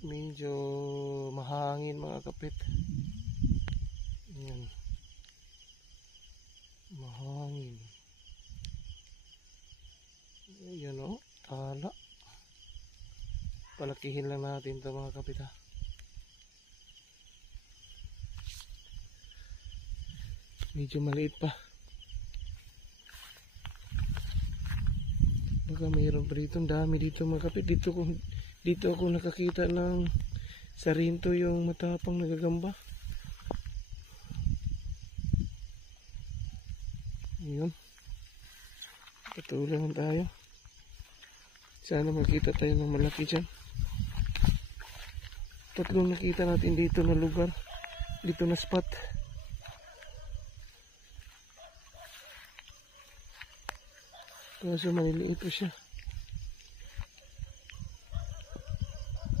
Medyo mahangin mga kapit. Ayan. Mahangin. Ayan o, tala. Palakihin lang natin ito mga kapit ha. Medyo maliit pa. Baka mayroon pa dito. Ang dami dito mga kapit. Dito ako nakakita ng sarinto, yung matapang nagagamba. Ayun. Patuloy tayo. Sana makita tayo ng malaki dyan. Tatlong nakita natin dito na lugar. Dito na spot. Kaso maliliit po siya.